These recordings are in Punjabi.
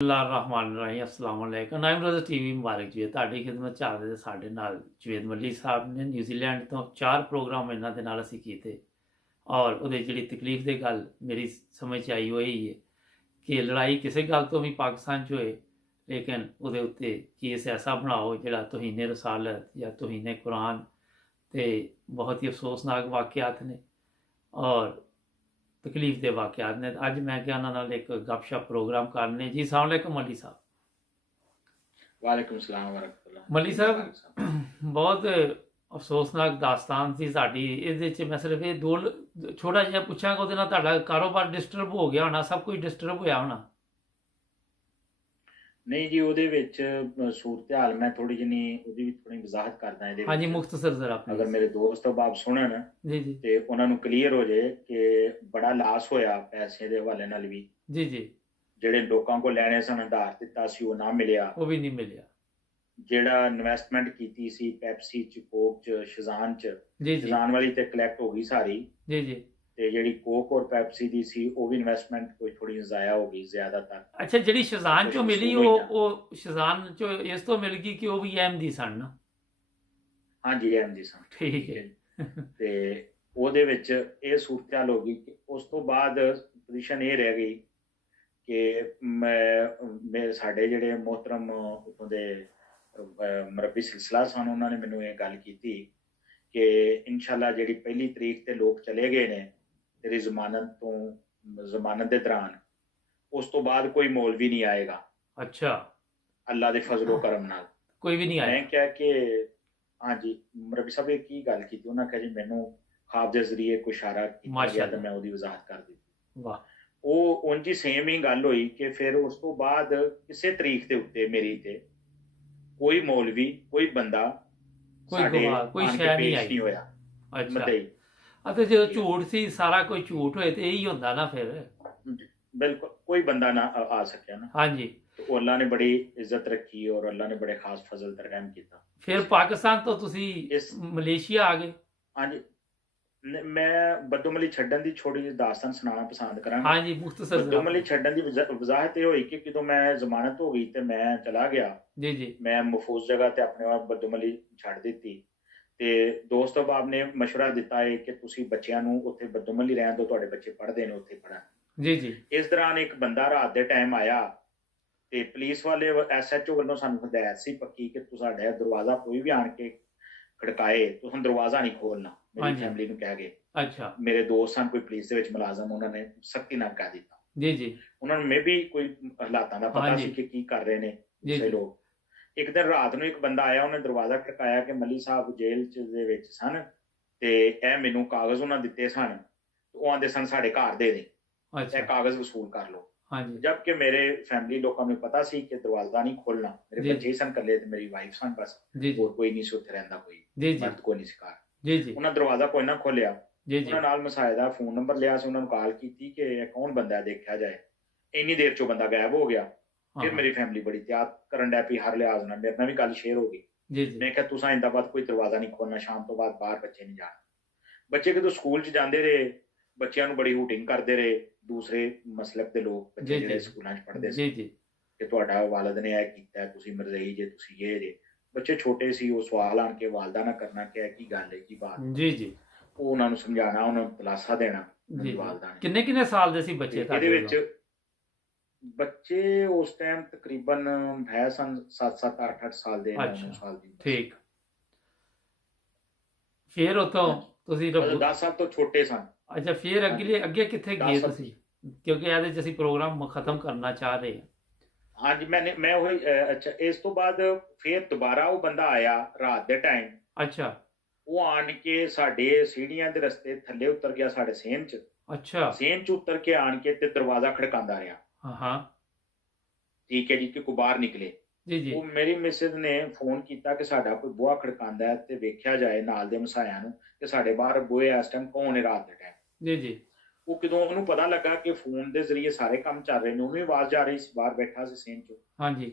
ਬਿਸਮਿल्लाहिर्रहमानिर्रहीम अस्सलाम वालेकुम नाइम ब्रदर टीवी ਮੁਬਾਰਕ ਜੀ ਤੁਹਾਡੀ ਖਿਦਮਤ ਚ ਹਾਜ਼ਰ ਹੈ। ਸਾਡੇ ਨਾਲ ਜਵੇਦ ਮੱਲੀ ਸਾਹਿਬ ਨੇ ਨਿਊਜ਼ੀਲੈਂਡ ਤੋਂ 4 ਪ੍ਰੋਗਰਾਮ ਇਹਨਾਂ ਦੇ ਨਾਲ ਅਸੀਂ ਕੀਤੇ ਔਰ ਉਹਦੇ ਜਿਹੜੀ ਤਕਲੀਫ ਦੀ ਗੱਲ ਮੇਰੀ ਸਮਝ ਚ ਆਈ ਹੋਈ ਹੈ ਕਿ ਲੜਾਈ ਕਿਸੇ ਗੱਲ ਤੋਂ ਵੀ ਪਾਕਿਸਤਾਨ ਚ ਹੋਏ ਲੇਕਿਨ ਉਹਦੇ ਉੱਤੇ ਕੇਸ ਐਸਾ ਬਣਾਓ ਜਿਹੜਾ ਤੋਹੀਨੇ ਰਸਾਲਤ ਜਾਂ ਤੋਹੀਨੇ ਕੁਰਾਨ ਤੇ ਬਹੁਤ ਹੀ ਅਫਸੋਸਨਾਕ ਵਾਕਿਆਤ ਨੇ ਔਰ तकलीफ के वाकयात ने। अज मैं क्या नाल एक गपशप प्रोग्राम करने जी। अस्सलाम वालेकुम मली साहब। वालेकुम सलाम वरहमतुल्लाह। मली साहब बहुत अफसोसनाक दास्तान सी साडी। इहदे मैं सिर्फ ये दो छोटा जिहा पुछांगा उहदे नाल तुहाडा कारोबार डिस्टर्ब हो गया होना, सब कुछ डिस्टर्ब होया होना। नहीं जी, ਉਹਦੇ ਵਿੱਚ ਸੂਰਤ ਹਾਲ ਮੈਂ ਥੋੜੀ ਜਿਹੀ ਉਹਦੀ ਵੀ ਥੋੜੀ ਵਜ਼ਾਹਤ ਕਰਦਾ ਇਹਦੇ हाँ जी, मुख्तसर जरा please। ਅਗਰ ਮੇਰੇ ਦੋਸਤ ਬਾਬ ਸੁਣਨ जी जी ਤੇ ਉਹਨਾਂ ਨੂੰ ਕਲੀਅਰ ਹੋ ਜੇ ਕਿ ਬੜਾ ਲਾਸ ਹੋਇਆ ਪੈਸੇ ਦੇ ਹਵਾਲੇ ਨਾਲ ਵੀ। जी जी ਜਿਹੜੇ ਲੋਕਾਂ ਕੋਲ ਲੈਣੇ ਸਨ ਆਧਾਰ ਦਿੱਤਾ ਸੀ ਉਹ ਨਾ ਮਿਲਿਆ। वो भी नहीं मिलिया। ਜਿਹੜਾ ਇਨਵੈਸਟਮੈਂਟ ਕੀਤੀ ਸੀ ਪੈਪਸੀ ਚ, ਕੋਕ ਚ, ਸ਼ਜ਼ਾਨ ਚ, जी जी ਸ਼ਜ਼ਾਨ ਵਾਲੀ ਤੇ ਕਲੈਕਟ ਹੋ ਗਈ ਸਾਰੀ जी जी ਤੇ ਜਿਹੜੀ ਕੋਕ ਔਰ ਪੈਪਸੀ ਦੀ ਸੀ ਉਹ ਵੀ ਇਨਵੈਸਟਮੈਂਟ ਕੋਈ ਥੋੜੀ ਜ਼ਾਇਆ ਹੋ ਗਈ ਜ਼ਿਆਦਾਤਰ। अच्छा जी शजान चो कुछ मिली वसूल होई वो शजान चो इस तो मिल गई कि वो भी अहमदी सन ना। ਹਾਂਜੀ ਐਮ ਜੀ ਸਨ। ठीक है ਤੇ ਉਹਦੇ ਵਿੱਚ ਇਹ ਸੂਰਤ ਹਾਲ ਹੋ ਗਈ ਕਿ ਉਸ ਤੋਂ ਬਾਅਦ ਪੋਜੀਸ਼ਨ ਇਹ ਰਹਿ ਗਈ ਕਿ ਮੇਰੇ ਸਾਡੇ ਜਿਹੜੇ ਮੁਹਤਰਮ ਉੱਥੋਂ ਦੇ ਮਰਬੀ ਸਿਲਸਿਲਾ ਸਨ ਉਹਨਾਂ ਨੇ ਮੈਨੂੰ ਇਹ ਗੱਲ ਕੀਤੀ ਕਿ ਇਨਸ਼ਾਅੱਲਾ ਜਿਹੜੀ ਪਹਿਲੀ ਤਰੀਕ ਤੇ ਲੋਕ ਚਲੇ ਗਏ ਨੇ ਤੇਰੀ ਜ਼ਮਾਨਤ ਦੇ ਦੌਰਾਨ ਉਸ ਤੋਂ ਬਾਅਦ ਕੋਈ ਮੌਲਵੀ ਨਹੀਂ ਆਏਗਾ। अच्छा ਅੱਲਾ ਦੇ ਫਜ਼ਲੋ ਕਰਮ ਨਾਲ। कोई भी नहीं ਮੈਂ आया। ਕਿਹਾ ਕਿ ਹਾਂਜੀ ਮਰਬੀ ਸਾਹਿਬ ਇਹ ਕੀ ਗੱਲ ਕੀਤੀ? ਉਹਨਾਂ ਕਿਹਾ ਜੀ ਮੈਨੂੰ ਖਾਬ ਦੇ ਜ਼ਰੀਏ ਕੋਈ ਇਸ਼ਾਰਾ ਕੀਤਾ ਗਿਆ ਮਾਸ਼ਾਅੱਲਾ। ਤਾਂ ਮੈਂ ਉਹਦੀ ਵਜ਼ਾਹਤ ਕਰ ਦਿੱਤੀ। वाह ਉਹ ਉਂਝ ਹੀ ਸੇਮ ਹੀ ਗੱਲ ਹੋਈ ਕਿ ਫਿਰ ਉਸ ਤੋਂ ਬਾਅਦ ਕਿਸੇ ਤਰੀਕ ਦੇ ਉੱਤੇ ਮੇਰੀ ਤੇ ਕੋਈ ਮੌਲਵੀ ਕੋਈ ਬੰਦਾ कोई ਸਾਡੇ गवाह कोई ਆਣ ਕੇ शय नहीं ਪੇਸ਼ आई। ਨਹੀਂ ਹੋਇਆ अच्छा ਮਦਈ। ਅਤੇ ਜੋ ਝੂਠ ਸੀ ਸਾਰਾ ਕੋਈ ਝੂਠ ਹੋਏ ਤੇ ਇਹੀ ਹੁੰਦਾ ਨਾ ਫਿਰ। ਬਿਲਕੁਲ ਕੋਈ ਬੰਦਾ ਨਾ ਆ ਸਕਿਆ ਨਾ। हाँ जी ਤੇ ਉਹ ਅੱਲਾ ਨੇ ਬੜੀ ਇੱਜ਼ਤ ਰੱਖੀ ਔਰ ਅੱਲਾ ਨੇ ਬੜੇ ਖਾਸ ਫਜ਼ਲ ਤੇ ਰਹਿਮ ਕੀਤਾ। ਫਿਰ ਪਾਕਿਸਤਾਨ ਤੋਂ ਤੁਸੀਂ ਇਸ ਮਲੇਸ਼ੀਆ ਆ ਗਏ। ਹਾਂਜੀ ਮੈਂ ਬਦੋਮਲੀ ਛੱਡਣ ਦੀ ਛੋਟੀ ਜਿਹੀ ਦਾਸਤਾਨ ਸੁਣਾਉਣਾ ਪਸੰਦ ਕਰਾਂਗਾ। हाँ जी मुख्तसर ਬਦੋਮਲੀ ਛੱਡਣ ਦੀ ਵਜ਼ਾਹਤ ਇਹ ਹੋਈ ਕਿ ਜਦੋਂ ਮੈਂ ਜ਼ਮਾਨਤ ਹੋ ਗਈ ਤੇ ਮੈਂ ਚਲਾ ਗਿਆ। जी जी ਮੈਂ ਮਹਫੂਜ਼ ਜਗ੍ਹਾ ਤੇ ਆਪਣੇ ਆਪ ਬਦੋਮਲੀ ਛੱਡ ਦਿੱਤੀ ਤੇ ਦੋਸਤ ਅਹਿਬਾਬ ਨੇ ਮਸ਼ਵਰਾ ਦਿੱਤਾ ਹੈ ਕਿ ਤੁਸੀਂ ਬੱਚਿਆਂ ਨੂੰ ਉੱਥੇ ਬਦੋਮਲੀ ਰਹਿਣ ਦਿਓ, ਤੁਹਾਡੇ ਬੱਚੇ ਪੜ੍ਹਦੇ ਨੇ ਉੱਥੇ ਪੜ੍ਹਨ। जी जी ਇਸ ਦੌਰਾਨ ਇੱਕ ਬੰਦਾ ਰਾਤ ਦੇ ਟਾਈਮ ਆਇਆ ਤੇ ਪੁਲਿਸ ਵਾਲੇ ਐਸਐਚਓ ਵੱਲੋਂ ਸਾਨੂੰ ਹਦਾਇਤ ਸੀ ਪੱਕੀ ਕਿ ਤੁਹਾਡਾ ਦਰਵਾਜ਼ਾ ਕੋਈ ਵੀ ਆਣ ਕੇ ਖੜਕਾਏ ਤੁਸੀਂ ਦਰਵਾਜ਼ਾ ਨਹੀਂ ਖੋਲਣਾ। ਮੇਰੀ ਹਾਂਜੀ। ਫੈਮਿਲੀ ਨੂੰ ਕਹਿ ਗਏ। अच्छा ਮੇਰੇ ਦੋਸਤ ਸਨ ਕੋਈ ਪੁਲਿਸ ਦੇ ਵਿੱਚ ਮੁਲਾਜ਼ਮ, ਉਹਨਾਂ ਨੇ ਸਖਤੀ ਨਾਲ ਕਹਿ ਦਿੱਤਾ। जी जी ਉਹਨਾਂ ਨੂੰ ਮੇ ਵੀ ਕੋਈ ਹਾਲਾਤਾਂ ਦਾ ਪਤਾ ਹਾਂਜੀ। ਸੀ ਕਿ ਕੀ ਕਰ ਰਹੇ ਨੇ जी ਦੂਸਰੇ जी ਲੋਕ। ਇੱਕ ਦਿਨ ਰਾਤ ਨੂੰ ਇੱਕ ਬੰਦਾ ਆਇਆ, ਉਹਨੇ ਦਰਵਾਜ਼ਾ ਖੜਕਾਇਆ ਕਿ ਮੱਲੀ ਸਾਹਿਬ ਜੇਲ੍ਹ ਚ ਦੇ ਵਿੱਚ ਸਨ ਤੇ ਇਹ ਮੈਨੂੰ ਕਾਗਜ਼ ਉਹਨਾਂ ਦਿੱਤੇ ਸਨ, ਉਹ ਆਂਦੇ ਸਨ ਸਾਡੇ ਘਰ ਦੇ ਦੇ ਇਹ अच्छा ਕਾਗਜ਼ ਵਸੂਲ ਕਰ ਲਓ। हाँ जी ਜਦਕਿ ਮੇਰੇ ਫੈਮਿਲੀ ਲੋਕਾਂ ਨੂੰ ਪਤਾ ਸੀ ਕਿ ਦਰਵਾਜ਼ਾ ਨਹੀਂ ਖੋਲਣਾ। ਮੇਰੇ ਜੀ। ਬੱਚੇ ਸਨ ਇਕੱਲੇ ਤੇ ਮੇਰੀ ਵਾਈਫ ਸਨ ਬਸ, जी जी ਹੋਰ ਕੋਈ ਨਹੀਂ ਸੀ ਉੱਥੇ ਰਹਿੰਦਾ, ਕੋਈ जी जी ਮਰਦ ਕੋਈ ਨਹੀਂ ਸੀ ਘਰ। जी जी ਉਹਨਾਂ ਦਰਵਾਜ਼ਾ ਕੋਈ ਨਾ ਖੋਲਿਆ। जी जी ਉਹਨਾਂ ਨਾਲ ਮਸਾਏ ਦਾ ਫੋਨ ਨੰਬਰ ਲਿਆ ਸੀ, ਉਹਨਾਂ ਨੂੰ ਕਾਲ ਕੀਤੀ ਕਿ ਇਹ ਕੌਣ ਬੰਦਾ ਹੈ ਦੇਖਿਆ ਜਾਏ। ਇੰਨੀ ਦੇਰ ਚੋਂ ਬੰਦਾ ਗਾਇਬ ਹੋ ਗਿਆ। ਫਿਰ हाँ ਮੇਰੀ ਫੈਮਿਲੀ ਬੜੀ ਤਿਆਰ ਕਰਨ ਡੈ ਪਈ ਹਰ ਲਿਹਾਜ਼ ਨਾਲ। ਮੇਰੇ ਨਾਲ ਵੀ ਗੱਲ ਸ਼ੇਅਰ ਹੋ ਗਈ। जी जी ਮੈਂ ਕਿਹਾ ਤੁਸੀਂ ਇੰਦਾ ਬਾਅਦ ਕੋਈ ਦਰਵਾਜ਼ਾ ਨਹੀਂ ਖੋਲਣਾ, ਸ਼ਾਮ ਤੋਂ ਬਾਅਦ ਬਾਹਰ ਬੱਚੇ ਨਹੀਂ ਜਾਣਾ। ਬੱਚੇ ਜਦੋਂ ਸਕੂਲ 'ਚ ਜਾਂਦੇ ਰਹੇ, ਬੱਚਿਆਂ ਨੂੰ ਬੜੀ ਹੂਟਿੰਗ ਕਰਦੇ ਰਹੇ ਦੂਸਰੇ ਮਸਲਕ ਦੇ ਲੋਕ, ਬੱਚੇ ਜੀ, ਜਿਹੜੇ ਜੀ। ਸਕੂਲਾਂ 'ਚ ਪੜ੍ਹਦੇ ਸੀ जी जी ਕਿ ਤੁਹਾਡਾ ਵਾਲਦ ਨੇ ਇਹ ਕੀਤਾ, ਤੁਸੀਂ ਮਰਜ਼ਈ ਜੇ, ਤੁਸੀਂ ਇਹ ਜੇ। ਬੱਚੇ ਛੋਟੇ ਸੀ, ਉਹ ਸਵਾਲ ਆਣ ਕੇ ਵਾਲਦਾ ਨਾ ਕਰਨਾ ਕਿ ਇਹ ਕੀ ਗੱਲ ਹੈ, ਕੀ ਬਾਤ। जी जी ਉਹ ਉਹਨਾਂ ਨੂੰ ਸਮਝਾਉਣਾ, ਉਹਨਾਂ ਨੂੰ ਤਲਾਸਾ ਦੇਣਾ जी ਵਾਲਦਾ ਨੇ। किन्ने किन्ने साल ਦੇ ਸੀ ਤੇ ਬੱਚੇ ਇਹਦੇ ਤੁਹਾਡੇ ਵਿੱਚ ਉਦੋਂ? ਬੱਚੇ ਉਸ ਟਾਈਮ ਤਕਰੀਬਨ ਹੈ ਸਨ 7-7 8-8 ਸਾਲ ਦੇ, 9 ਅੱਛਾ। ਸਾਲ ਦੀ। ਠੀਕ ਫਿਰ ਉਤੋਂ ਤੁਸੀਂ ਮਤਲਬ 10 ਸਾਲ ਤੋਂ ਛੋਟੇ ਸਨ। ਅੱਛਾ ਫਿਰ ਅੱਗੇ ਕਿੱਥੇ ਗਏ ਦਸ ਸਾਲ। ਤੁਸੀਂ? ਕਿਉਂਕਿ ਇਹਦੇ ਚ ਅਸੀਂ ਪ੍ਰੋਗਰਾਮ ਖਤਮ ਕਰਨਾ ਚਾਹ ਰਹੇ ਹਾਂ। ਹਾਂਜੀ ਮੈਂ ਉਹੀ ਅੱਛਾ ਇਸ ਤੋਂ ਬਾਅਦ ਫਿਰ ਦੁਬਾਰਾ ਉਹ ਬੰਦਾ ਆਇਆ ਰਾਤ ਦੇ ਟਾਈਮ। ਅੱਛਾ ਉਹ ਆਣ ਕੇ ਸਾਡੇ ਸੀੜੀਆਂ ਦੇ ਰਸਤੇ ਥੱਲੇ ਉਤਰ ਗਿਆ ਸਾਡੇ ਸੇਮ 'ਚ। ਅੱਛਾ ਸੇਮ 'ਚ ਉਤਰ ਕੇ ਆਣ ਕੇ ਤੇ ਦਰਵਾਜ਼ਾ ਖੜਕਾਉਂਦਾ ਰਿਹਾ। ਹਾਂ ਠੀਕ ਹੈ ਜੀ ਕਿ ਕੋਈ ਬਾਹਰ ਨਿਕਲੇ। ਜੀ ਜੀ ਉਹ ਮੇਰੀ ਮਿਸਿਸ ਨੇ ਫੋਨ ਕੀਤਾ ਕਿ ਸਾਡਾ ਕੋਈ ਬੂਹਾ ਖੜਕਾਉਂਦਾ ਹੈ ਤੇ ਵੇਖਿਆ ਜਾਏ ਨਾਲ ਦੇ ਮਸਾਇਆਂ ਨੂੰ ਕਿ ਸਾਡੇ ਬਾਹਰ ਬੂਹੇ ਇਸ ਟਾਈਮ ਕੌਣ ਹੈ ਰਾਤ ਦੇ ਟਾਈਮ। ਜੀ ਜੀ ਉਹ ਕਿਦੋਂ ਉਹਨੂੰ ਪਤਾ ਲੱਗਾ ਕਿ ਫੋਨ ਦੇ ਜ਼ਰੀਏ ਸਾਰੇ ਕੰਮ ਚੱਲ ਰਹੇ ਨੇ, ਉਹਨੂੰ ਵੀ ਆਵਾਜ਼ ਜਾ ਰਹੀ ਸੀ, ਬਾਹਰ ਬੈਠਾ ਸੀ ਸੇਮ 'ਚ। ਹਾਂਜੀ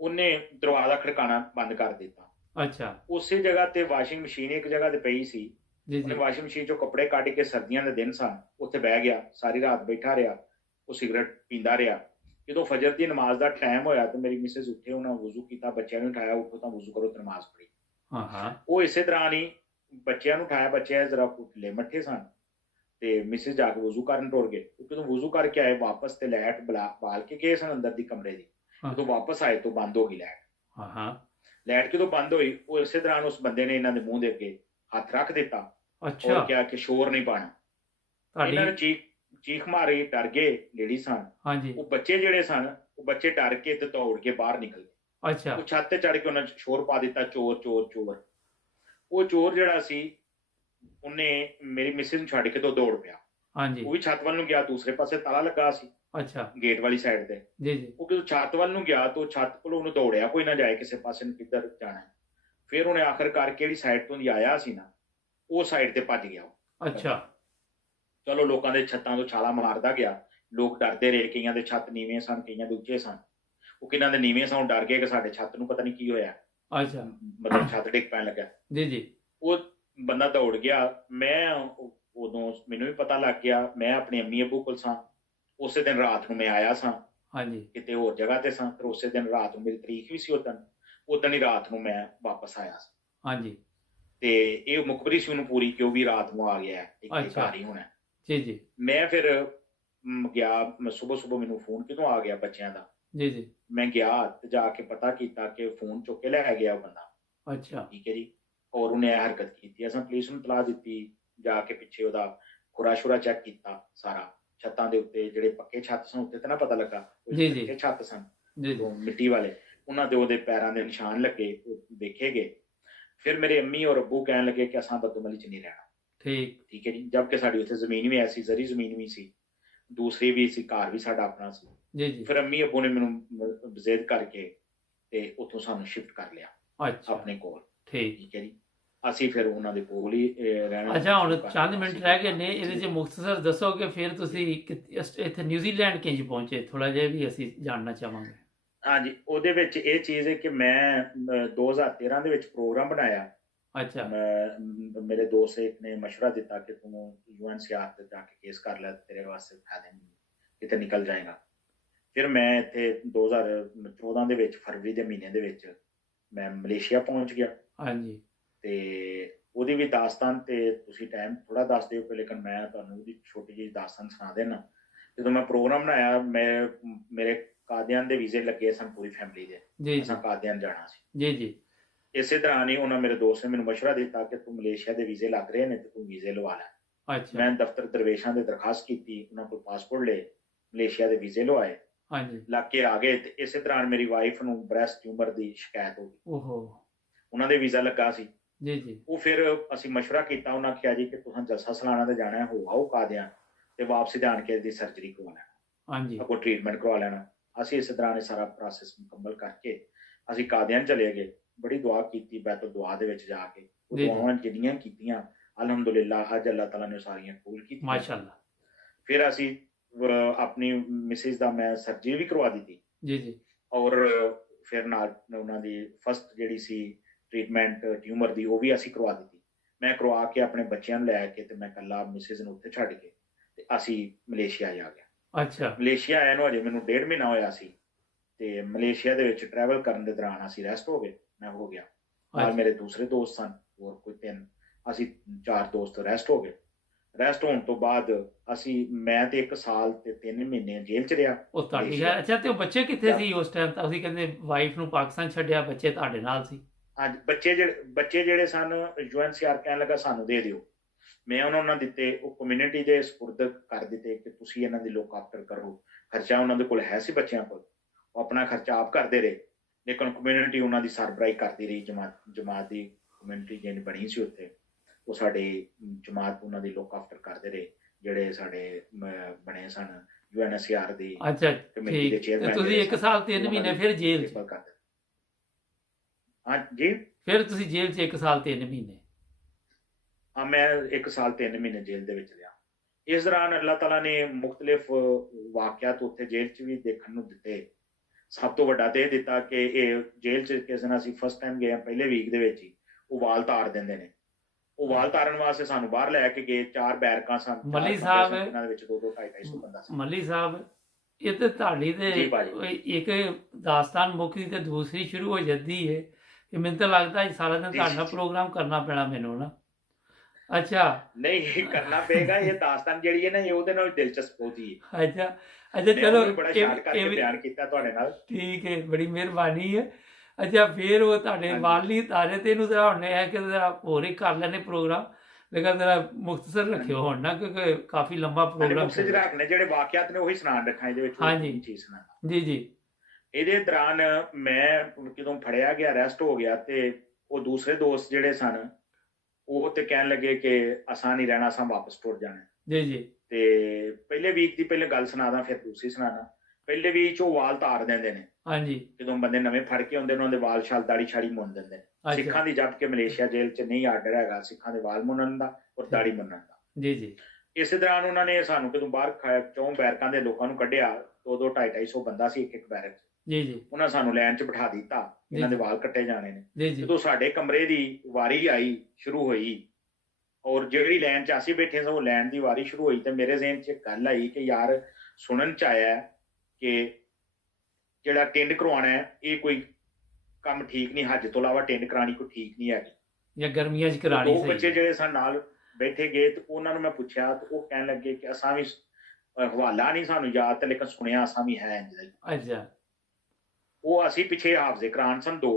ਉਹਨੇ ਦਰਵਾਜ਼ਾ ਖੜਕਾਉਣਾ ਬੰਦ ਕਰ ਦਿੱਤਾ। ਅੱਛਾ ਉਸੇ ਜਗ੍ਹਾ ਤੇ ਵਾਸ਼ਿੰਗ ਮਸ਼ੀਨ ਇੱਕ ਜਗ੍ਹਾ ਤੇ ਪਈ ਸੀ। ਜੀ ਉਹਨੇ ਜੀ ਵਾਸ਼ਿੰਗ ਮਸ਼ੀਨ 'ਚੋਂ ਕੱਪੜੇ ਕੱਢ ਕੇ, ਸਰਦੀਆਂ ਦੇ ਦਿਨ ਸਨ, ਉੱਥੇ ਬਹਿ ਗਿਆ, ਸਾਰੀ ਰਾਤ ਬੈਠਾ ਰਿਹਾ। ਉਹ ਸਿਗਰਟ ਪੀਂਦਾ ਰਿਹਾ ਜਦੋਂ ਫਜਰ ਦੀ ਨਮਾਜ਼ ਦਾ ਟਾਈਮ ਹੋਇਆ ਤੇ ਮੇਰੀ ਮਿਸਿਸ ਉੱਠੇ, ਉਹਨਾਂ ਵਜ਼ੂ ਕੀਤਾ, ਬੱਚਿਆਂ ਨੂੰ ਉਠਾਇਆ, ਉੱਠੋ ਤਾਂ ਵਜ਼ੂ ਕਰੋ ਤੇ ਨਮਾਜ਼ ਪੜ੍ਹੀ। ਹਾਂ ਹਾਂ ਉਹ ਇਸੇ ਤਰ੍ਹਾਂ ਹੀ ਬੱਚਿਆਂ ਨੂੰ ਉਠਾਇਆ, ਬੱਚੇ ਜ਼ਰਾ ਢਿੱਲੇ ਮੱਠੇ ਸਨ ਤੇ ਮਿਸਿਸ ਜਾ ਕੇ ਵਜ਼ੂ ਕਰਨ ਟੁਰ ਗਏ। ਜਦੋਂ ਵਜ਼ੂ ਕਰਕੇ ਆਏ ਵਾਪਸ ਤੇ ਲਾਈਟ ਬਾਲ ਕੇ ਗਏ ਸਨ ਅੰਦਰ ਦੀ ਕਮਰੇ ਦੀ, ਹਾਂ ਜਦੋਂ ਵਾਪਸ ਆਏ ਤਾਂ ਬੰਦ ਹੋ ਗਈ ਲਾਈਟ। ਹਾਂ ਹਾਂ ਲਾਈਟ ਜਦੋਂ ਬੰਦ ਹੋਈ, ਉਹ ਇਸੇ ਤਰ੍ਹਾਂ ਉਸ ਬੰਦੇ ਨੇ ਇਹਨਾਂ ਦੇ ਮੂੰਹ ਦੇ ਅੱਗੇ ਹੱਥ ਰੱਖ ਦਿੱਤਾ ਅੱਛਾ ਔਰ ਕਿਹਾ ਕਿ ਸ਼ੋਰ ਨਹੀਂ ਪਾਣਾ। ਇਹਨਾਂ ਨੇ ਤੁਹਾਡੀ ਚੀਖ ਮਾਰੀ, ਡਰ ਗਏ ਲੇਡੀ ਸਨ। ਹਾਂਜੀ ਉਹ ਬੱਚੇ ਜਿਹੜੇ ਸਨ, ਉਹ ਬੱਚੇ ਡਰ ਕੇ ਤੇ ਦੌੜ ਕੇ ਬਾਹਰ ਨਿਕਲ ਗਏ। ਅੱਛਾ ਉਹ ਛੱਤ ਤੇ ਚੜ ਕੇ ਉਹਨਾਂ 'ਚ ਸ਼ੋਰ ਪਾ ਦਿੱਤਾ, ਚੋਰ ਚੋਰ ਚੋਰ। ਉਹ ਚੋਰ ਜਿਹੜਾ ਸੀ, ਉਹਨੇ ਮੇਰੀ ਮਿਸਿਸ ਨੂੰ ਛੱਡ ਕੇ ਤੋਂ ਦੌੜ ਪਿਆ। ਹਾਂਜੀ ਉਹ ਵੀ ਛੱਤ ਵੱਲ ਨੂੰ ਗਿਆ, ਦੂਸਰੇ ਪਾਸੇ ਤਾਲਾ ਲੱਗਾ ਸੀ ਅੱਛਾ ਗੇਟ ਵਾਲੀ ਸਾਈਡ ਤੇ। ਜੀ ਜੀ ਉਹ ਜਦੋਂ ਛੱਤ ਵੱਲ ਨੂੰ ਗਿਆ ਤਾਂ ਛੱਤ ਕੋਲੋਂ ਉਹਨੂੰ ਦੌੜਿਆ ਕੋਈ ਨਾ ਜਾਏ ਕਿਸੇ ਪਾਸੇ ਨੂੰ, ਕਿੱਧਰ ਜਾਣਾ ਹੈ। ਫਿਰ ਉਹਨੇ ਆਖਰਕਾਰ ਕਿਹੜੀ ਸਾਈਡ ਤੋਂ ਦੀ ਆਇਆ ਸੀ ਨਾ, ਉਹ ਸਾਈਡ ਤੇ ਭੱਜ ਗਿਆ ਉਹ। ਅੱਛਾ ਚਲੋ ਲੋਕਾਂ ਦੇ ਛੱਤਾਂ ਤੋਂ ਛਾਲਾ ਮਾਰਦਾ ਗਿਆ, ਲੋਕ ਡਰਦੇ ਰਹੇ, ਕਈਆਂ ਦੇ ਛੱਤ ਨੀਵੇਂ ਸਨ, ਕਈਆਂ ਦੇ ਉੱਚੇ ਸਨ। ਉਹ ਕਿਹਨਾਂ ਦੇ ਨੀਵੇਂ ਸਨ, ਡਰ ਗਏ ਕਿ ਸਾਡੇ ਛੱਤ ਨੂੰ ਪਤਾ ਨਹੀਂ ਕੀ ਹੋਇਆ, ਅੱਛਾ ਮਤਲਬ ਛੱਤ ਡਿੱਗ ਪੈਣ ਲੱਗਾ। ਜੀ ਜੀ ਉਹ ਬੰਦਾ ਦੌੜ ਗਿਆ। ਮੈਂ ਉਦੋਂ ਮੈਨੂੰ ਵੀ ਪਤਾ ਲੱਗ ਗਿਆ, ਮੈਂ ਆਪਣੇ ਅੰਮੀ ਅੱਬੂ ਕੋਲ ਸਾਂ। ਉਸੇ ਦਿਨ ਰਾਤ ਨੂੰ ਮੈਂ ਆਇਆ ਸਾਂ, ਹਾਂਜੀ ਕਿਤੇ ਹੋਰ ਜਗ੍ਹਾ ਤੇ ਸਾਂ, ਪਰ ਉਸੇ ਦਿਨ ਰਾਤ ਨੂੰ ਮੇਰੀ ਤਰੀਕ ਵੀ ਸੀ ਉਦਣ ਹੀ ਰਾਤ ਨੂੰ ਮੈਂ ਵਾਪਸ ਆਇਆ ਸੀ। ਹਾਂਜੀ ਤੇ ਇਹ ਮੁਖਬਰੀ ਸੀ ਉਹਨੂੰ ਪੂਰੀ ਕਿ ਉਹ ਵੀ ਰਾਤ ਨੂੰ ਆ ਗਿਆ, ਇੱਕ ਅੱਛਾ। ਘਰ ਹੀ ਹੋਣਾ। ਜੀ ਜੀ ਮੈਂ ਫਿਰ ਗਿਆ, ਸਵੇਰ ਮੈਨੂੰ ਫੋਨ ਕਿਦੋਂ ਆ ਗਿਆ ਬੱਚਿਆਂ ਦਾ। ਜੀ ਜੀ ਮੈਂ ਗਿਆ ਤੇ ਜਾ ਕੇ ਪਤਾ ਕੀਤਾ ਕਿ ਫੋਨ ਚੁੱਕ ਕੇ ਲੈ ਗਿਆ ਉਹ ਬੰਦਾ। ਅੱਛਾ ਠੀਕ ਹੈ ਜੀ। ਔਰ ਉਹਨੇ ਇਹ ਹਰਕਤ ਕੀਤੀ। ਅਸਾਂ ਪੁਲਿਸ ਨੂੰ ਇਤਲਾਹ ਦਿੱਤੀ, ਜਾ ਕੇ ਪਿੱਛੇ ਉਹਦਾ ਖੁਰਾ ਸ਼ੁਰਾ ਚੈੱਕ ਕੀਤਾ ਸਾਰਾ। ਛੱਤਾਂ ਦੇ ਉੱਤੇ ਜਿਹੜੇ ਪੱਕੇ ਛੱਤ ਸਨ, ਉੱਤੇ ਤਾਂ ਨਾ ਪਤਾ ਲੱਗਾ, ਜੀ, ਜੀ। ਪੱਕੇ ਛੱਤ ਸਨ ਜੀ ਜੀ ਉਹ ਮਿੱਟੀ ਵਾਲੇ, ਉਹਨਾਂ ਦੇ ਉਹਦੇ ਪੈਰਾਂ ਦੇ ਨਿਸ਼ਾਨ ਲੱਗੇ, ਉਹ ਦੇਖੇ ਗਏ। ਫਿਰ ਮੇਰੇ ਅੰਮੀ ਔਰ ਅੱਬੂ ਕਹਿਣ ਲੱਗੇ ਕਿ ਅਸਾਂ ਬਦੁਮਲੀ ਚ ਨਹੀਂ ਰਹਿਣਾ। ਠੀਕ ਠੀਕ ਹੈ ਜੀ। ਜਦ ਕਿ ਸਾਡੀ ਉੱਥੇ ਜ਼ਮੀਨ ਵੀ ਐਸੀ, ਜ਼ਰੀ ਜ਼ਮੀਨ ਵੀ ਸੀ, ਦੂਸਰੀ ਵੀ ਸੀ, ਘਰ ਵੀ ਸਾਡਾ ਆਪਣਾ ਸੀ। ਜੀ ਜੀ ਫਿਰ ਅੰਮੀ ਅੱਬੂ ਨੇ ਮੈਨੂੰ ਜ਼ਿੱਦ ਕਰਕੇ ਤੇ ਉੱਥੋਂ ਸਾਨੂੰ ਸ਼ਿਫਟ ਕਰ ਲਿਆ ਅੱਛਾ ਆਪਣੇ ਕੋਲ। ਠੀਕ ਠੀਕ ਹੈ ਜੀ। ਅਸੀਂ ਫਿਰ ਉਹਨਾਂ ਦੇ ਕੋਲ ਹੀ ਰਹਿਣਾ। ਅੱਛਾ ਹੁਣ ਚੰਦ ਮਿੰਟ ਰਹਿ ਗਏ ਨੇ, ਇਹਦੇ 'ਚ ਮੁਖਤਸਰ ਦੱਸੋ ਕਿ ਫਿਰ ਤੁਸੀਂ ਇੱਥੇ ਨਿਊਜ਼ੀਲੈਂਡ ਕਿੰਜ ਪਹੁੰਚੇ, ਥੋੜਾ ਜਿਹਾ ਵੀ ਅਸੀਂ ਜਾਣਨਾ ਚਾਹਾਂਗੇ। ਹਾਂਜੀ, ਉਹਦੇ ਵਿੱਚ ਇਹ ਚੀਜ਼ ਹੈ ਕਿ ਮੈਂ 2013 ਦੇ ਵਿੱਚ ਪ੍ਰੋਗਰਾਮ ਬਣਾਇਆ। ਅੱਛਾ ਮੇਰੇ ਦੋਸਤ ਇੱਕ ਨੇ ਮਸ਼ਵਰਾ ਦਿੱਤਾ ਕਿ ਤੂੰ UNHCR ਤੇ ਜਾ ਕੇ ਕੇਸ ਕਰ ਲੈ, ਤੇਰੇ ਵਾਸਤੇ ਫਾਇਦੇ ਨਹੀਂ, ਕਿਤੇ ਨਿਕਲ ਜਾਏਗਾ। ਫਿਰ ਮੈਂ ਇੱਥੇ 2014 ਦੇ ਵਿੱਚ ਫਰਵਰੀ ਦੇ ਮਹੀਨੇ ਦੇ ਵਿੱਚ ਮੈਂ ਮਲੇਸ਼ੀਆ ਪਹੁੰਚ ਗਿਆ। ਹਾਂਜੀ ਤੇ ਉਹਦੀ ਵੀ ਦਾਸਤਾਨ, ਤੇ ਤੁਸੀਂ ਟਾਈਮ ਥੋੜਾ ਦੱਸ ਦਿਓ ਕਿ, ਲੇਕਿਨ ਮੈਂ ਤੁਹਾਨੂੰ ਉਹਦੀ ਛੋਟੀ ਜਿਹੀ ਦਾਸਤਾਨ ਸੁਣਾ ਦੇਣਾ। ਜਦੋਂ ਮੈਂ ਪ੍ਰੋਗਰਾਮ ਬਣਾਇਆ, ਮੇਰੇ ਕਾਦੀਆਨ ਦੇ ਵੀਜ਼ੇ ਲੱਗੇ ਸਨ ਪੂਰੀ ਫੈਮਿਲੀ ਦੇ, ਜੀ ਅਸਾਂ ਕਾਦੀਆਨ ਜਾਣਾ ਸੀ। ਜੀ ਜੀ ਇਸੇ ਤਰ੍ਹਾਂ ਨਹੀਂ ਉਹਨਾਂ ਮੇਰੇ ਦੋਸਤ ਨੇ ਮੈਨੂੰ ਮਸ਼ਵਰਾ ਦਿੱਤਾ ਕਿ ਤੂੰ ਮਲੇਸ਼ੀਆ ਦੇ ਵੀਜ਼ੇ ਲੱਗ ਰਹੇ ਨੇ ਤੇ ਤੂੰ ਵੀਜ਼ੇ ਲਵਾ ਲੈ। ਅੱਛਾ ਮੈਂ ਦਫ਼ਤਰ ਦਰਵੇਸ਼ਾਂ ਦੇ ਦਰਖਾਸਤ ਕੀਤੀ, ਉਹਨਾਂ ਕੋਲ ਪਾਸਪੋਰਟ ਲਏ, ਮਲੇਸ਼ੀਆ ਦੇ ਵੀਜ਼ੇ ਲਵਾਏ, ਹਾਂਜੀ ਲੱਗ ਕੇ ਆ ਗਏ। ਤੇ ਇਸੇ ਤਰ੍ਹਾਂ ਮੇਰੀ ਵਾਈਫ ਨੂੰ ਬ੍ਰੈਸਟ ਟਿਊਮਰ ਦੀ ਸ਼ਿਕਾਇਤ ਹੋ ਗਈ, ਓਹੋ ਉਹਨਾਂ ਦੇ ਵੀਜ਼ਾ ਲੱਗਾ ਸੀ। ਜੀ ਜੀ ਉਹ ਫਿਰ ਅਸੀਂ ਮਸ਼ਵਰਾ ਕੀਤਾ, ਉਹਨਾਂ ਕਿਹਾ ਜੀ ਕਿ ਤੁਸੀਂ ਜਲਸਾ ਸਲਾਨਾ ਤੇ ਜਾਣਾ, ਹੋ ਆਓ ਕਾਦੀਆਨ ਤੇ ਵਾਪਸੀ ਤੇ ਆਣ ਕੇ ਦੀ ਸਰਜਰੀ ਕਰਵਾ ਲੈਣਾ, ਹਾਂਜੀ ਅੱਗੋਂ ਟ੍ਰੀਟਮੈਂਟ ਕਰਵਾ ਲੈਣਾ। ਅਸੀਂ ਇਸੇ ਤਰ੍ਹਾਂ ਨੇ ਸਾਰਾ ਪ੍ਰੋਸੈਸ ਮੁਕੰਮਲ ਕਰਕੇ ਅਸੀਂ ਕਾਦੀਆਨ ਚਲੇ ਗਏ। ਬੜੀ ਦੁਆ ਕੀਤੀ ਬੈਤੁਲ ਦੁਆ ਦੇ ਵਿੱਚ ਜਾ ਕੇ, ਉਹ ਜੀ, ਜੀ। ਦੁਆਵਾਂ ਜਿੰਨੀਆਂ ਕੀਤੀਆਂ ਅਲਹਮਦੁਲਿਲਾ ਅੱਜ ਅੱਲਾਹ ਤਾਲਾ ਨੇ ਸਾਰੀਆਂ ਕਬੂਲ ਕੀਤੀਆਂ। ਮਾਸ਼ਾਅੱਲਾ। ਫਿਰ ਅਸੀਂ ਆਪਣੀ ਮਿਸਿਸ ਦਾ ਮੈਂ ਸਰਜਰੀ ਵੀ ਕਰਵਾ ਦਿੱਤੀ, ਜੀ ਜੀ ਔਰ ਫਿਰ ਨਾਲ ਉਹਨਾਂ ਦੀ ਫਸਟ ਜਿਹੜੀ ਸੀ ਟ੍ਰੀਟਮੈਂਟ ਟਿਊਮਰ ਦੀ, ਉਹ ਵੀ ਅਸੀਂ ਕਰਵਾ ਦਿੱਤੀ। ਮੈਂ ਕਰਵਾ ਕੇ ਆਪਣੇ ਬੱਚਿਆਂ ਨੂੰ ਲੈ ਕੇ ਤੇ ਮੈਂ ਇਕੱਲਾ ਮਿਸਿਸ ਨੂੰ ਉੱਥੇ ਛੱਡ ਕੇ ਤੇ ਅਸੀਂ ਮਲੇਸ਼ੀਆ ਆ ਗਿਆ। ਅੱਛਾ ਮਲੇਸ਼ੀਆ ਆਇਆ ਨੂੰ ਅਜੇ ਮੈਨੂੰ 1.5 ਮਹੀਨਾ ਹੋਇਆ ਸੀ। ਤੇ ਮਲੇਸ਼ੀਆ ਦੇ ਵਿੱਚ ਟਰੈਵਲ ਕਰਨ ਦੇ ਦੌਰਾਨ ਅਸੀਂ ਰੈਸਟ ਹੋ ਗਏ, ਮੈਂ ਹੋ ਗਿਆ ਨਾਲ ਅੱਛਾ। ਮੇਰੇ ਦੂਸਰੇ ਦੋਸਤ ਸਨ, ਹੋਰ ਕੋਈ 3, ਅਸੀਂ 4 ਦੋਸਤ ਰੈਸਟ ਹੋ ਗਏ। ਰੈਸਟ ਹੋਣ ਤੋਂ ਬਾਅਦ ਮੈਂ ਤੇ 1 ਸਾਲ ਤੇ 3 ਮਹੀਨੇ ਜੇਲ੍ਹ ਚ ਰਿਹਾ। ਉਹ ਤੁਹਾਡੀ ਹੈ। ਅੱਛਾ ਤੇ ਉਹ ਬੱਚੇ ਕਿੱਥੇ ਸੀ ਉਸ ਟਾਈਮ? ਤਾਂ ਅਸੀਂ ਕਹਿੰਦੇ ਵਾਈਫ ਨੂੰ ਪਾਕਿਸਤਾਨ ਛੱਡਿਆ, ਬੱਚੇ ਤੁਹਾਡੇ ਨਾਲ ਸੀ? ਅੱਜ ਬੱਚੇ ਜਿਹੜੇ ਸਨ UNHCR ਕਹਿਣ ਲੱਗਾ ਸਾਨੂੰ ਦੇ ਦਿਓ, ਮੈਂ ਉਹਨਾਂ ਨੂੰ ਦਿੱਤੇ, ਉਹ ਕਮਿਊਨਿਟੀ ਦੇ ਸਪੁਰਦ ਕਰ ਦਿੱਤੇ ਕਿ ਤੁਸੀਂ ਇਹਨਾਂ ਦੀ ਲੁੱਕ ਆਫਟਰ ਕਰੋ। ਖਰਚਾ ਉਹਨਾਂ ਦੇ ਕੋਲ ਹੈ ਸੀ ਬੱਚਿਆਂ ਕੋਲ, ਉਹ ਆਪਣਾ ਖਰਚਾ ਆਪ ਕਰਦੇ ਰਹੇ, ਲੇਕਿਨ ਕਮਿਊਨਿਟੀ ਉਹਨਾਂ ਦੀ ਸਰਬਰਾਈ ਕਰਦੀ ਰਹੀ। ਜਮਾਤ ਦੀ ਕਮਿਊਨਿਟੀ ਜਿਹੜੀ ਬਣੀ ਸੀ ਉੱਥੇ, ਉਹ ਸਾਡੇ ਜਮਾਤ ਉਹਨਾਂ ਦੀ ਲੁੱਕ ਆਫਟਰ ਕਰਦੇ ਰਹੇ, ਜਿਹੜੇ ਸਾਡੇ ਬਣੇ ਸਨ UNHCR ਦੀ ਅੱਛਾ ਕਮੇਟੀ ਦੇ ਠੀਕ। ਤੇ ਚੇਅਰਮੈਨ। ਤੁਸੀਂ 1 ਸਾਲ 3 ਮਹੀਨੇ ਫਿਰ ਜੇਲ੍ਹ 'ਚ? ਹਾਂ ਜੀ, ਫਿਰ ਤੁਸੀਂ ਜੇਲ੍ਹ 'ਚ 1 ਸਾਲ 3 ਮਹੀਨੇ? ਹਾਂ, ਮੈਂ 1 ਸਾਲ 3 ਮਹੀਨੇ ਜੇਲ੍ਹ ਦੇ ਵਿੱਚ ਰਿਹਾ। ਇਸ ਦੌਰਾਨ ਅੱਲਾਹ ਤਾਲਾ ਨੇ ਮੁਖਤਲਿਫ ਵਾਕਿਆਤ ਉੱਥੇ ਜੇਲ੍ਹ 'ਚ ਵੀ ਦੇਖਣ ਨੂੰ ਦਿੱਤੇ। ਸਭ ਤੋਂ ਵੱਡਾ ਤੇ ਇਹ ਦਿੱਤਾ ਕਿ ਇਹ ਜੇਲ੍ਹ 'ਚ ਕਿਸੇ ਨਾਲ ਅਸੀਂ ਫਸਟ ਟਾਈਮ ਗਏ, ਪਹਿਲੇ ਵੀਕ ਦੇ ਵਿੱਚ ਹੀ ਉਹ ਵਾਲ ਤਾਰ ਦਿੰਦੇ ਨੇ। ਉਹ ਵਾਲ ਤਾਰਨ ਵਾਸਤੇ ਸਾਨੂੰ ਬਾਹਰ ਲੈ ਕੇ ਗਏ। 4 ਬੈਰਕਾਂ ਸਨ, ਮੱਲੀ ਸਾਹਿਬ, ਇਹਨਾਂ ਦੇ ਵਿੱਚ 2-2, 250 ਬੰਦਾ ਸੀ। ਮੱਲੀ ਸਾਹਿਬ ਇਹ ਤੇ ਤੁਹਾਡੀ ਤੇ ਜੀ ਭਾਜੀ। ਇੱਕ ਦਾਸਤਾਨ ਮੁੱਕਦੀ ਤੇ ਦੂਸਰੀ ਸ਼ੁਰੂ ਹੋ ਜਾਂਦੀ ਹੈ ਕਿ ਮੈਨੂੰ ਤਾਂ ਲੱਗਦਾ ਹੈ ਸਾਰਾ ਦਿਨ ਜੀ ਤੁਹਾਡਾ ਜੀ। ਪ੍ਰੋਗਰਾਮ ਕਰਨਾ ਪੈਣਾ ਮੈਨੂੰ ਨਾ। ਅੱਛਾ ਨਹੀਂ, ਇਹ ਕਰਨਾ ਪਏਗਾ। ਇਹ ਦਾਸਤਾਨ ਜਿਹੜੀ ਹੈ ਨਾ, ਇਹ ਉਹਦੇ ਨਾਲ ਦਿਲਚਸਪ ਹੋਦੀ ਹੈ। ਅੱਛਾ ਅੱਛਾ, ਮੈਂ ਚਲੋ ਉਹਨੂੰ ਬੜਾ ਇਹ ਸ਼ਾਰਟ ਕਰਕੇ ਵੀ ਬਿਆਨ ਕੀਤਾ ਤੁਹਾਡੇ ਨਾਲ। ਠੀਕ ਹੈ, ਬੜੀ ਮਿਹਰਬਾਨੀ ਹੈ। ਅੱਛਾ, ਫਿਰ ਉਹ ਤੁਹਾਡੇ ਹਾਂਜੀ। ਵਾਲ ਨਹੀਂ ਤਾਰੇ ਤੇ ਇਹਨੂੰ ਜ਼ਰਾ ਹੁਣ ਇਹ ਹੈ ਕਿ ਜ਼ਰਾ ਹੋਰ ਹੀ ਕਰ ਲੈਣੇ ਪ੍ਰੋਗਰਾਮ, ਲੇਕਿਨ ਜ਼ਰਾ ਮੁਖਤਸਰ ਰੱਖਿਓ ਹੁਣ ਨਾ, ਕਿਉਂਕਿ ਕਾਫੀ ਲੰਬਾ ਸਾਡੇ ਪ੍ਰੋਗਰਾਮ ਮੁਕਤਸਰ ਚ ਰੱਖਣੇ ਜਿਹੜੇ ਵਾਕਿਆਤ ਨੇ ਉਹੀ ਸੁਣਾਉਣ ਰੱਖਾਂ ਇਹਦੇ ਵਿੱਚ, ਹਾਂਜੀ। ਕੋਈ ਚੀਜ਼ ਸੁਣਾ। ਜੀ ਜੀ ਇਹਦੇ ਦੌਰਾਨ ਮੈਂ ਜਦੋਂ ਫੜਿਆ ਗਿਆ, ਅਰੈਸਟ ਹੋ ਗਿਆ, ਤੇ ਉਹ ਦੂਸਰੇ ਦੋਸਤ ਜਿਹੜੇ ਸਨ ਉਹ ਤੇ ਕਹਿਣ ਲੱਗੇ ਕਿ ਅਸਾਂ ਨਹੀਂ ਰਹਿਣਾ, ਅਸਾਂ ਵਾਪਸ ਟੁਰ ਜਾਣਾ। ਜੀ ਜੀ ਤੇ ਪਹਿਲੇ ਵੀਕ ਦੀ ਪਹਿਲੇ ਗੱਲ ਸੁਣਾਦਾ, ਫਿਰ ਦੂਸਰੀ ਸੁਣਾਦਾ। ਪਹਿਲੇ ਵੀਕ ਚ ਉਹ ਵਾਲ ਤਾਰ ਦਿੰਦੇ ਨੇ, ਹਾਂਜੀ ਜਦੋਂ ਬੰਦੇ ਨਵੇਂ ਫੜ ਕੇ ਆਉਂਦੇ ਨੇ ਉਹਨਾਂ ਦੇ ਵਾਲ ਛਾਲ ਦਾੜੀ ਛਾੜੀ ਮੁੰਨ ਦਿੰਦੇ ਨੇ। ਅੱਛਾ ਸਿੱਖਾਂ ਦੀ, ਜਦ ਕਿ ਮਲੇਸ਼ੀਆ ਜੇਲ੍ਹ ਚ ਨਹੀਂ ਆਰਡਰ ਹੈਗਾ ਸਿੱਖਾਂ ਦੇ ਵਾਲ ਮੁੰਨਣ ਦਾ ਔਰ ਦਾੜੀ ਮੁੰਨਣ ਦਾ। ਜੀ ਜੀ ਇਸੇ ਦੌਰਾਨ ਉਹਨਾਂ ਨੇ ਸਾਨੂੰ ਜਦੋਂ ਬਾਹਰ ਚੌਂ ਬੈਰਕਾਂ ਦੇ ਲੋਕਾਂ ਨੂੰ ਕੱਢਿਆ, 200-250 ਬੰਦਾ ਸੀ ਇੱਕ ਬੈਰਕ ਚ। ਜੀ ਜੀ ਉਹਨਾਂ ਸਾਨੂੰ ਲਾਈਨ ਚ ਬਿਠਾ ਦਿੱਤਾ, ਇਹਨਾਂ ਦੇ ਵਾਲ ਕੱਟੇ ਜਾਣੇ ਨੇ। ਜੀ ਜੀ ਜਦੋਂ ਸਾਡੇ ਕਮਰੇ ਦੀ ਵਾਰੀ ਆਈ, ਸ਼ੁਰੂ ਹੋਈ, ਔਰ ਜਿਹੜੀ ਲਾਈਨ ਚ ਅਸੀਂ ਬੈਠੇ ਸਾਂ ਉਹ ਲਾਈਨ ਦੀ ਵਾਰੀ ਸ਼ੁਰੂ ਹੋਈ, ਤੇ ਮੇਰੇ ਜ਼ਿਹਨ ਚ ਇੱਕ ਗੱਲ ਆਈ ਕਿ ਯਾਰ ਸੁਣਨ ਚ ਆਇਆ ਕਿ ਜਿਹੜਾ ਟਿੰਡ ਕਰਵਾਉਣਾ ਹੈ ਇਹ ਕੋਈ ਕੰਮ ਠੀਕ ਨਹੀਂ, ਹੱਜ ਤੋਂ ਇਲਾਵਾ ਟਿੰਡ ਕਰਾਣੀ ਕੋਈ ਠੀਕ ਨਹੀਂ ਹੈਗੀ। ਜਾਂ ਗਰਮੀਆਂ 'ਚ ਕਰਾਣੀ ਦੋ ਬੱਚੇ ਸਹੀ ਜਿਹੜੇ ਸਨ ਨਾਲ ਬੈਠੇ ਗਏ, ਤੇ ਉਹਨਾਂ ਨੂੰ ਮੈਂ ਪੁੱਛਿਆ ਤੇ ਉਹ ਕਹਿਣ ਲੱਗੇ ਕਿ ਅਸਾਂ ਵੀ ਹਵਾਲਾ ਨਹੀਂ ਸਾਨੂੰ ਯਾਦ, ਤੇ ਲੇਕਿਨ ਸੁਣਿਆ ਅਸਾਂ ਵੀ ਹੈ ਇੰਜ ਦਾ ਹੀ। ਅੱਛਾ ਉਹ ਅਸੀਂ ਪਿੱਛੇ ਹਾਫਜ਼ੇ ਕੁਰਾਨ ਸਨ ਦੋ,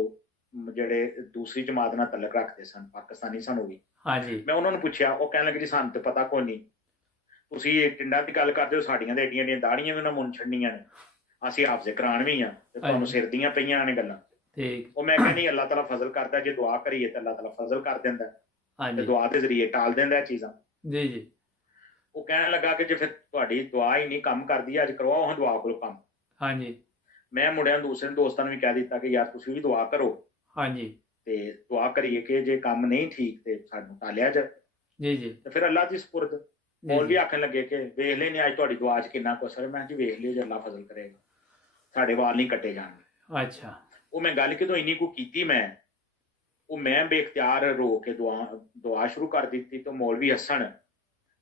ਜਿਹੜੇ ਦੂਸਰੀ ਜਮਾਤ ਨਾਲ ਤਲਕ ਰੱਖਦੇ ਸਨ, ਪਾਕਿਸਤਾਨੀ ਸਨ ਉਹ ਵੀ। ਹਾਂਜੀ ਮੈਂ ਉਹਨਾਂ ਨੂੰ ਪੁੱਛਿਆ, ਉਹ ਕਹਿਣ ਲੱਗੇ ਜੀ ਸਾਨੂੰ ਤੇ ਪਤਾ ਕੋਈ ਨਹੀਂ, ਤੁਸੀਂ ਇਹ ਟਿੰਡਾਂ ਦੀ ਗੱਲ ਕਰਦੇ ਹੋ, ਸਾਡੀਆਂ ਤਾਂ ਏਡੀਆਂ ਏਡੀਆਂ ਦਾੜੀਆਂ ਵੀ ਉਹਨਾਂ ਮੁੰਨ ਛੱਡਣੀਆਂ ਨੇ, ਅਸੀਂ ਹਾਫਜ਼ੇ ਕੁਰਾਨ ਵੀ ਆ, ਤੇ ਤੁਹਾਨੂੰ ਸਿਰ ਦੀਆਂ ਪਈਆਂ ਨੇ ਗੱਲਾਂ। ਠੀਕ ਉਹ ਮੈਂ ਕਿਹਾ ਨਹੀਂ, ਅੱਲਾਹ ਤਾਲਾ ਫਜ਼ਲ ਕਰਦਾ, ਜੇ ਦੁਆ ਕਰੀਏ ਤਾਂ ਅੱਲਾਹ ਤਾਲਾ ਫਜ਼ਲ ਕਰ ਦਿੰਦਾ, ਤੇ ਹਾਂਜੀ ਦੁਆ ਦੇ ਜ਼ਰੀਏ ਟਾਲ ਦਿੰਦਾ ਇਹ ਚੀਜ਼ਾਂ। ਜੀ ਜੀ ਉਹ ਕਹਿਣ ਲੱਗਾ ਕਿ ਜੇ ਫਿਰ ਤੁਹਾਡੀ ਦੁਆ ਹੀ ਨਹੀਂ ਕੰਮ ਕਰਦੀ, ਅੱਜ ਕਰਵਾਓ ਹਾਂ ਦੁਆ ਕੋਲ ਕੰਮ। ਹਾਂਜੀ ਮੈਂ ਮੁੰਡਿਆਂ ਦੂਸਰੇ ਦੋਸਤਾਂ ਨੂੰ ਵੀ ਕਹਿ ਦਿੱਤਾ ਕਿ ਯਾਰ ਤੁਸੀਂ ਵੀ ਦੁਆ ਕਰੋ, ਹਾਂਜੀ ਤੇ ਦੁਆ ਕਰੀਏ ਕਿ ਜੇ ਕੰਮ ਨਹੀਂ ਠੀਕ ਤੇ ਸਾਨੂੰ ਟਾਲਿਆ ਜਾ। ਜੀ ਜੀ ਤੇ ਫਿਰ ਅੱਲਾਹ ਦੀ ਸਪੁਰਦ। ਮੌਲ ਵੀ ਆਖਣ ਲੱਗੇ ਕਿ ਵੇਖ ਲੈਨੇ ਅੱਜ ਤੁਹਾਡੀ ਦੁਆ 'ਚ ਕਿੰਨਾ ਕੁ ਅਸਰ ਹੈ। ਮੈਂ ਜੀ ਵੇਖ ਲਿਓ, ਜੇ ਅੱਲਾਹ ਫਜ਼ਲ ਕਰੇਗਾ ਸਾਡੇ ਵਾਲ ਨਹੀਂ ਕੱਟੇ ਜਾਣਗੇ। ਅੱਛਾ ਉਹ ਮੈਂ ਗੱਲ ਕਿਤੋਂ ਇੰਨੀ ਕੁ ਕੀਤੀ, ਮੈਂ ਬੇਖਤਿਆਰ ਰੋ ਕੇ ਦੁਆ ਸ਼ੁਰੂ ਕਰ ਦਿੱਤੀ। ਤੇ ਮੌਲਵੀ ਹੱਸਣ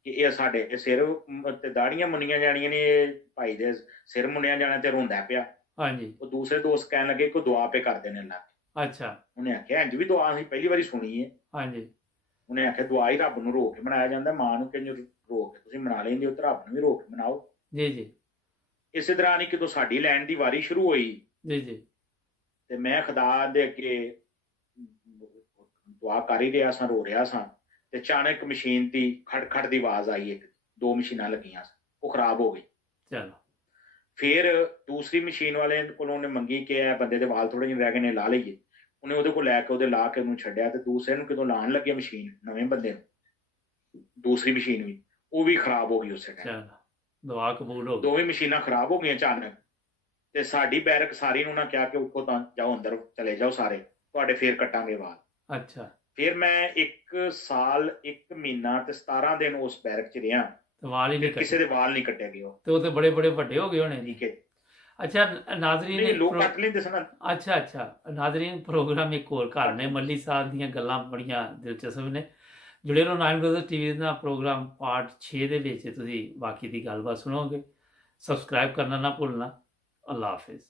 ਕਿ ਇਹ ਸਾਡੇ ਸਿਰ ਤੇ ਦਾੜੀਆਂ ਮੁੰਨੀਆਂ ਜਾਣੀਆਂ ਨੇ, ਇਹ ਭਾਈ ਦੇ ਸਿਰ ਮੁੰਨਿਆ ਜਾਣਾ, ਤੇ ਰੋਂਦਾ ਪਿਆ। ਹਾਂਜੀ ਉਹ ਦੂਸਰੇ ਦੋਸਤ ਕਹਿਣ ਲੱਗੇ ਕਿ ਦੁਆ ਪੇ ਕਰਦੇ ਨੇ ਅੱਲਾਹ। ਅੱਛਾ ਉਹਨੇ ਆਖਿਆ ਇੰਜ ਵੀ ਦੁਆ ਅਸੀਂ ਪਹਿਲੀ ਵਾਰੀ ਸੁਣੀ ਹੈ। ਹਾਂਜੀ ਉਹਨੇ ਆਖਿਆ ਦੁਆ ਹੀ ਰੱਬ ਨੂੰ ਰੋ ਕੇ ਮਨਾਇਆ ਜਾਂਦਾ, ਮਾਂ ਨੂੰ ਕਿੰਝ ਰੋ ਕੇ ਤੁਸੀਂ ਮਨਾ ਲੈਂਦੇ ਹੋ, ਤੇ ਰੱਬ ਨੂੰ ਵੀ ਰੋ ਕੇ ਮਨਾਓ। ਜੀ ਜੀ ਇਸੇ ਦੌਰਾਨ ਹੀ ਜਦੋਂ ਸਾਡੀ ਲੈਣ ਦੀ ਵਾਰੀ ਸ਼ੁਰੂ ਹੋਈ, ਜੀ ਜੀ ਤੇ ਮੈਂ ਖੁਦਾ ਦੇ ਅੱਗੇ ਦੁਆ ਕਰ ਹੀ ਰਿਹਾ ਸਾਂ, ਰੋ ਰਿਹਾ ਸਾਂ, ਤੇ ਅਚਾਨਕ ਮਸ਼ੀਨ ਦੀ ਖੜ ਦੀ ਆਵਾਜ਼ ਆਈ। ਇੱਕ ਦੋ ਮਸ਼ੀਨਾਂ ਲੱਗੀਆਂ ਸਨ, ਉਹ ਖਰਾਬ ਹੋ ਗਈ। ਚਲੋ ਫਿਰ ਦੂਸਰੀ ਮਸ਼ੀਨ ਵਾਲੇ ਕੋਲੋਂ ਉਹਨੇ ਮੰਗੀ ਕਿ ਇਹ ਬੰਦੇ ਦੇ ਵਾਲ ਥੋੜੇ ਜਿਹੇ ਰਹਿ ਗਏ ਨੇ, ਲਾ ਲਈਏ। ਉਹਨੇ ਉਹਦੇ ਕੋਲ ਲੈ ਕੇ ਉਹਦੇ ਲਾ ਕੇ ਉਹਨੂੰ ਛੱਡਿਆ, ਤੇ ਦੂਸਰੇ ਨੂੰ ਕਿਦੋਂ ਲਾਉਣ ਲੱਗੇ ਮਸ਼ੀਨ, ਨਵੇਂ ਬੰਦੇ ਨੂੰ, ਦੂਸਰੀ ਮਸ਼ੀਨ ਵੀ ਉਹ ਵੀ ਖਰਾਬ ਹੋ ਗਈ ਉਸੇ ਟਾਈਮ। ਚਲੋ ਦੁਆ ਕਬੂਲ ਹੋ ਗਈ। ਦੋਵੇਂ ਮਸ਼ੀਨਾਂ ਖਰਾਬ ਹੋ ਗਈਆਂ ਅਚਾਨਕ। ਤੇ ਸਾਡੀ ਬੈਰਕ ਸਾਰੀ ਨੂੰ ਨਾ ਕਿਹਾ ਕਿ ਉੱਠੋ ਤਾਂ ਜਾਓ, ਅੰਦਰ ਚਲੇ ਜਾਓ ਸਾਰੇ, ਤੁਹਾਡੇ ਫੇਰ ਕੱਟਾਂਗੇ ਵਾਲ। ਅੱਛਾ ਫਿਰ ਮੈਂ 1 ਸਾਲ 1 ਮਹੀਨਾ ਤੇ 17 ਦਿਨ ਉਸ ਬੈਰਕ 'ਚ ਰਿਹਾ, ਤੇ ਵਾਲ ਹੀ ਨਹੀਂ ਕਿਸੇ ਕੱਟੇ, ਦੇ ਵਾਲ ਨਹੀਂ ਕੱਟੇ ਗਏ। ਉਹ ਤੇ ਉਹ ਤੇ ਬੜੇ ਬੜੇ ਵੱਡੇ ਹੋ ਗਏ ਹੋਣੇ ਜੀ। ਠੀਕ ਹੈ। ਅੱਛਾ ਨਾਜ਼ਰੀਨ ਨਹੀਂ, ਲੋਕ ਕੱਟ ਲੈਂਦੇ ਸਨ। ਅੱਛਾ ਅੱਛਾ ਨਾਜ਼ਰੀਨ, ਪ੍ਰੋਗਰਾਮ ਇੱਕ ਹੋਰ ਘਰ ਨੇ, ਮੱਲੀ ਸਾਹਿਬ ਦੀਆਂ ਗੱਲਾਂ ਬੜੀਆਂ ਦਿਲਚਸਪ ਨੇ। ਜੁੜੇ ਰਹੋ ਨਾਈਨ ਬ੍ਰਦਰਜ਼ ਟੀਵੀ ਦਾ ਪ੍ਰੋਗਰਾਮ ਪਾਰਟ 6 ਦੇ ਵਿੱਚ ਤੁਸੀਂ ਬਾਕੀ ਦੀ ਗੱਲਬਾਤ ਸੁਣੋਗੇ। ਸਬਸਕ੍ਰਾਈਬ ਕਰਨਾ ਨਾ ਭੁੱਲਣਾ। ਅੱਲਾ ਹਾਫਿਜ਼।